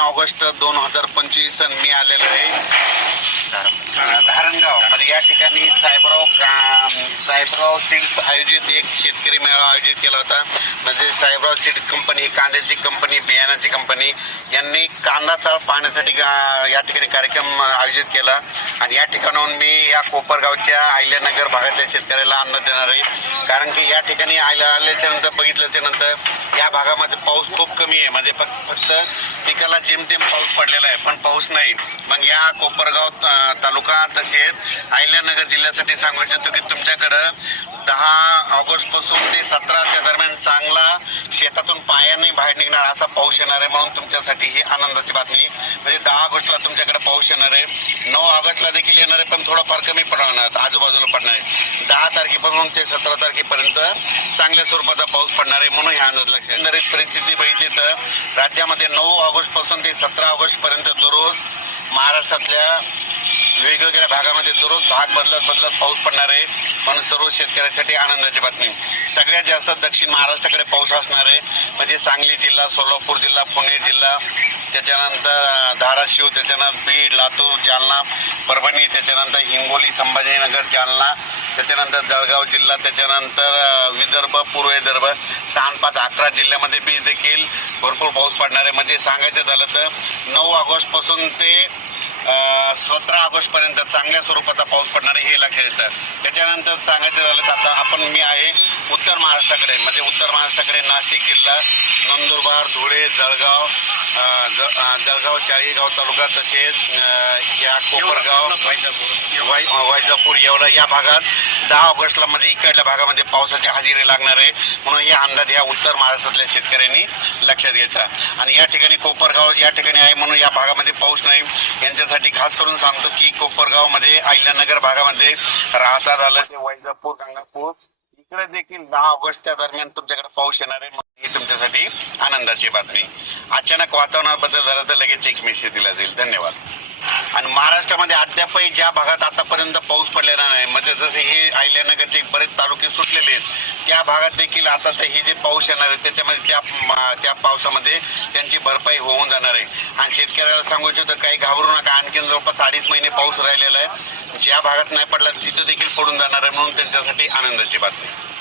August दोन हजार पंचवीस मी आलेलो आहे. धारणगाव. म्हणजे या ठिकाणी साहेबराव का- साहेबराव सीड्स आयोजित एक शेतकरी मेळावा आयोजित केला होता. म्हणजे साहेबराव सीड कंपनी कांद्याची कंपनी बियाण्याची कंपनी यांनी कांदा चाळ पाहण्यासाठी या ठिकाणी कार्यक्रम आयोजित केला. आणि या ठिकाणाहून मी या कोपरगावच्या आयल्यानगर भागातल्या शेतकऱ्याला अन्न देणार आहे. कारण की या ठिकाणी आयला आल्याच्यानंतर बघितल्याच्या नंतर या भागामध्ये पाऊस खूप कमी आहे. म्हणजे फक्त फक्त पिकाला जेमतेम पाऊस पडलेला आहे पण पाऊस नाही. मग या कोपरगाव तालुका तालुका तसेच अहिल्यानगर जिल्ह्यासाठी सांगू इच्छितो की तुमच्याकडं दहा ऑगस्टपासून ते सतराच्या दरम्यान चांगला शेतातून पायाने बाहेर निघणार असा पाऊस येणार आहे म्हणून तुमच्यासाठी ही आनंदाची बातमी. म्हणजे दहा ऑगस्टला तुमच्याकडे पाऊस येणार आहे. नऊ ऑगस्टला देखील येणार आहे पण थोडाफार कमी पडणार आजूबाजूला पडणार आहे. दहा तारखेपासून ते सतरा तारखेपर्यंत चांगल्या स्वरूपाचा पाऊस पडणार आहे म्हणून ह्या अंदाज लक्षात एकंदरीत परिस्थिती बघितली तर राज्यामध्ये नऊ ऑगस्टपासून ते सतरा ऑगस्ट पर्यंत दररोज महाराष्ट्रातल्या वेगवेगळ्या भागामध्ये दररोज भाग बदलत बदलत पाऊस पडणार आहे. म्हणून सर्व शेतकऱ्यांसाठी आनंदाची बातमी. सगळ्यात जास्त दक्षिण महाराष्ट्राकडे पाऊस असणार आहे. म्हणजे सांगली जिल्हा सोलापूर जिल्हा पुणे जिल्हा त्याच्यानंतर धाराशिव त्याच्यानंतर बीड लातूर जालना परभणी त्याच्यानंतर हिंगोली संभाजीनगर जालना त्याच्यानंतर जळगाव जिल्हा त्याच्यानंतर विदर्भ पूर्व विदर्भ सहा पाच अकरा जिल्ह्यामध्ये बी देखील भरपूर पाऊस पडणार आहे. म्हणजे सांगायचं झालं तर नऊ ऑगस्टपासून ते सतरा ऑगस्ट पर्यंत चांगल्या स्वरूपाचा पाऊस पडणार आहे हे लक्षात येतं. त्याच्यानंतर सांगायचं झालं तर आता आपण मी आहे उत्तर महाराष्ट्राकडे. म्हणजे उत्तर महाराष्ट्राकडे नाशिक जिल्हा नंदुरबार धुळे जळगाव जळगाव चाळीसगाव तालुका तसेच या कोपरगाव वैजापूर. वैजापूर एवढा या भागात दहा ऑगस्टला म्हणजे इकडल्या भागामध्ये पावसाची हजेरी लागणार आहे. म्हणून हे अंदाज या उत्तर महाराष्ट्रातल्या शेतकऱ्यांनी लक्षात घ्यायचा. आणि या ठिकाणी कोपरगाव या ठिकाणी आहे म्हणून या भागामध्ये पाऊस नाही. यांच्यासाठी खास करून सांगतो की कोपरगावमध्ये अहिल्यानगर भागामध्ये राहता झालं ते वैजापूर गंगापूर. इकडे देखील दहा ऑगस्टच्या दरम्यान तुमच्याकडे पाऊस येणार आहे. ही तुमच्यासाठी आनंदाची बातमी. अचानक वातावरणात बदल झाला तर लगेच एक मेसेज दिला जाईल. धन्यवाद. आणि महाराष्ट्रामध्ये अद्यापही ज्या भागात आतापर्यंत पाऊस पडलेला नाही म्हणजे जसे हे अहिल्यानगरचे बरेच तालुके सुटलेले आहेत त्या भागात देखील आता तर हे जे पाऊस येणार आहे त्याच्यामध्ये त्या त्या पावसामध्ये त्यांची भरपाई होऊन जाणार आहे. आणि शेतकऱ्याला सांगू इच्छितो काही घाबरू नका. आणखीन जवळपास अडीच महिने पाऊस राहिलेला आहे. ज्या भागात नाही पडला तिथं देखील पडून जाणार आहे म्हणून त्यांच्यासाठी आनंदाची बातमी.